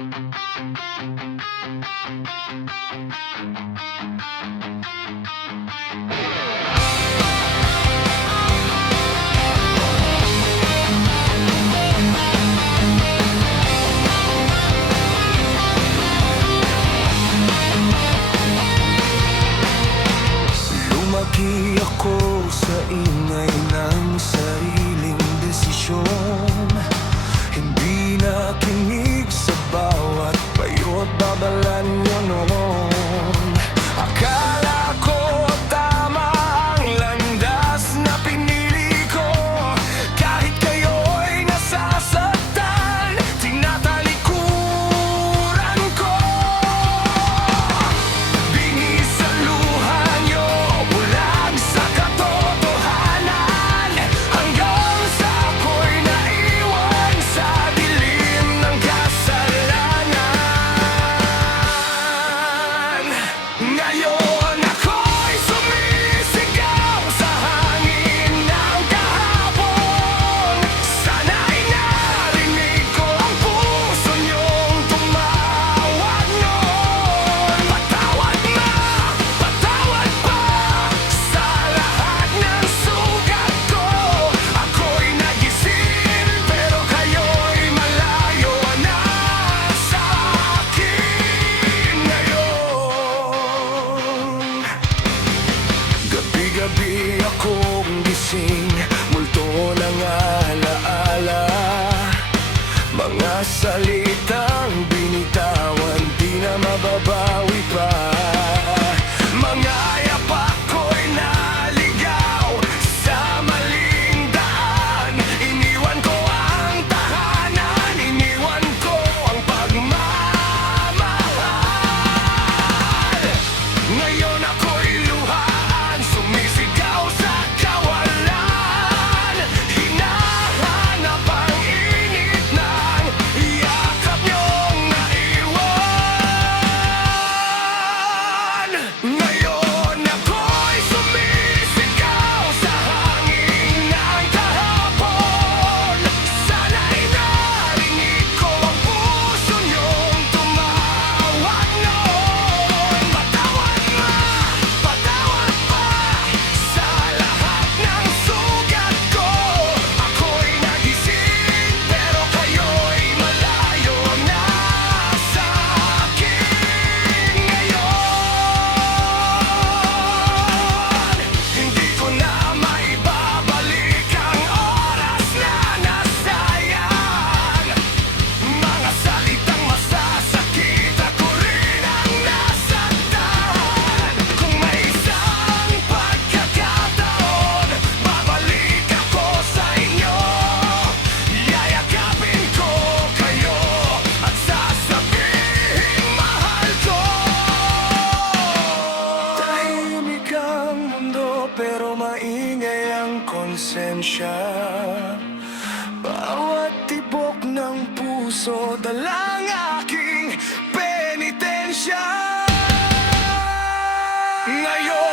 Lumaki ako sa ingay ng sariling desisyon. Hindi nakinig sa bawat payo at babala niyo noon. Akala ko tama ang landas na pinili ko. Kahit kayo'y nasasaktan, tinatalikuran ko. Bingis sa luha niyo, bulag sa katotohanan, hanggang sa ako'y naiwan sa dilim ng kasalanan. Ngayon ako'y sumisigaw sa hangin ng kahapon. Sana'y narinig ko ang puso niyong tumawag noon. Patawad na, patawad pa sa lahat ng sugat ko. Ako'y nagising pero kayo'y malayo na sa akin ngayon. Gabi-gabi akong gising, multo ng alaala. Mga salitang binitawan, di na mababawi pa. Mga yapak ko'y naligaw sa maling daan. Iniwan ko ang tahanan, iniwan ko ang pagmamahal. Ngayon ako'y luhaan, sumisigaw sa kawalan. Hinahanap ang init ng yakap niyong naiwan. Ngayon ako'y sumisigaw sa hangin ng kahapon. Sana'y narinig ko ang puso niyong tumawag noon. Patawad na, patawad pa sa lahat ng sugat ko. Ako'y nagising pero kayo'y malayo na sa akin ngayon. Hindi ko na maibabalik ang oras na nasayang. Mga salitang masasakit, ako rin ang nasaktan. Kung may isang pagkakataon, babalik ako sa inyo. Yayakapin ko kayo at sasabihin mahal ko. Tahimik ang mundo pero maingay ang konsensya. Bawat tibok ng puso, dalang aking penitensya. Ngayon